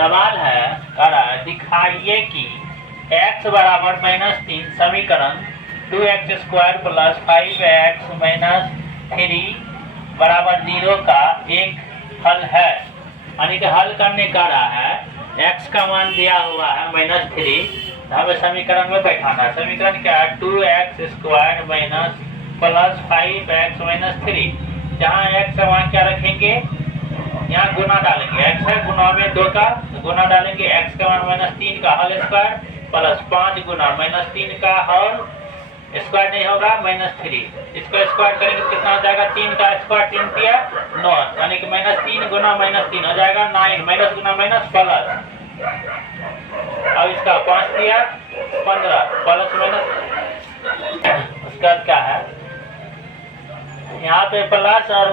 सवाल है कह रहा है दिखाइए कि x बराबर -3 समीकरण 2x² प्लस 5x माइनस 3 बराबर 0 का एक हल है। यानी कि हल करने का रहा है x का मान दिया हुआ है -3, हमें समीकरण में बैठाना है। समीकरण क्या है 2x² minus plus 5x minus 3। जहाँ x का मान क्या रखेंगे, यहाँ गुना डालेंगे, x है गुना में 2 का गुना डालेंगे, x का मान -3 का होल स्क्वायर प्लस 5 गुना -3 का होल स्क्वायर नहीं होगा -3, इसको स्क्वायर करेंगे तो कितना हो जाएगा 3 का स्क्वायर 3 दिया 9, यानी कि -3 गुना -3 हो जाएगा 9, माइनस गुना माइनस प्लस। अब इसका 5 दिया 15 प्लस माइनस, उसके बाद क्या है यहाँ पे प्लस और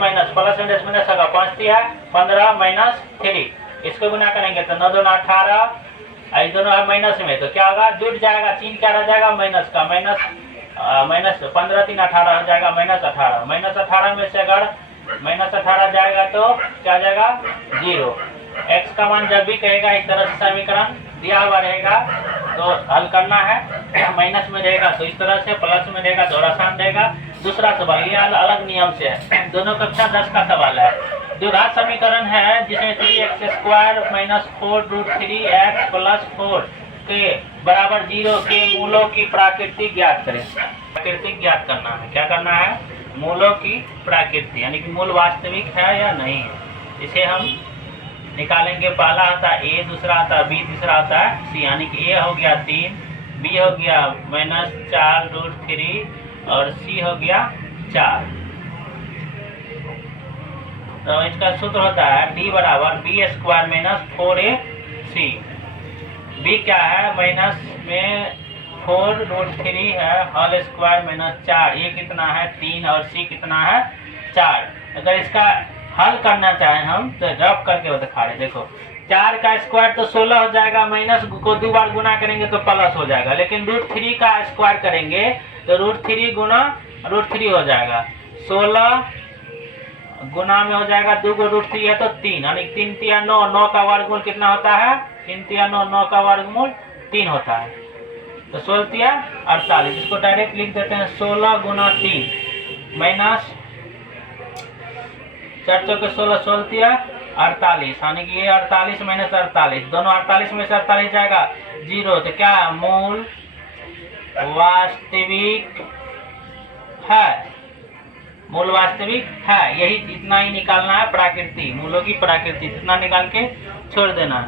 माइनस, प्लस माइनस होगा 5 दिया 15 माइनस 3, इसको गुना करेंगे तो 9 दूना 18, ये दोनों है माइनस में तो क्या होगा जुट जाएगा, 3 क्या रह जाएगा माइनस का, माइनस 15 3 18 हो जाएगा -18, -18 में से अगर -18 जाएगा तो क्या जाएगा 0। x का मान जब भी कहेगा इस तरह से समीकरण दिया हुआ रहेगा तो हल करना है, माइनस में रहेगा तो इस तरह से, प्लस में रहेगा तो और आसान रहेगा। दूसरा सवाल ये अलग नियम से है, दोनों कक्षा 10 का सवाल है। द्विघात समीकरण है जिसमें 3x² माइनस 4√3x प्लस 4 के बराबर 0 के मूलों की प्राकृतिक ज्ञात करें। प्राकृतिक ज्ञात करना है, क्या करना है मूलों की प्राकृतिक, यानी कि मूल वास्तविक है या नहीं है, इसे हम निकालेंगे। पहला आता है a, दूसरा आता है b, तीसरा आता है c, यानी कि a हो गया 3, b हो गया -4√3 और c हो गया 4। तो इसका सूत्र होता है d बराबर b² माइनस 4ac। b क्या है माइनस में 4√3 है होल स्क्वायर माइनस 4, ये कितना है 3 और c कितना है 4। अगर इसका हल करना चाहें हम तो रफ करके वो दिखा रहे, देखो 4 का स्क्वायर तो 16 हो जाएगा, माइनस को 2 बार गुना करेंगे तो प्लस हो जाएगा, लेकिन √3 का स्क्वायर करेंगे तो √3 गुना √3 हो जाएगा, 16 गुना में हो जाएगा 2 को √3 है तो 3, यानी 3 3 9, 9 का वर्गमूल कितना होता है 3 3 9, 9 का वर्गमूल 3 होता है, तो 16 3 48, इसको डायरेक्ट लिख देते हैं 16 गुना 3 माइनस 4 चौके 16, 16 3 48, यानी कि ये 48 माइनस 48, दोनों 48 में से 48 जाएगा 0, तो क्या मूल वास्तविक है, मूल वास्तविक है, यही इतना ही निकालना है। प्राकृतिक मूलों की प्राकृतिक इतना निकाल के छोड़ देना।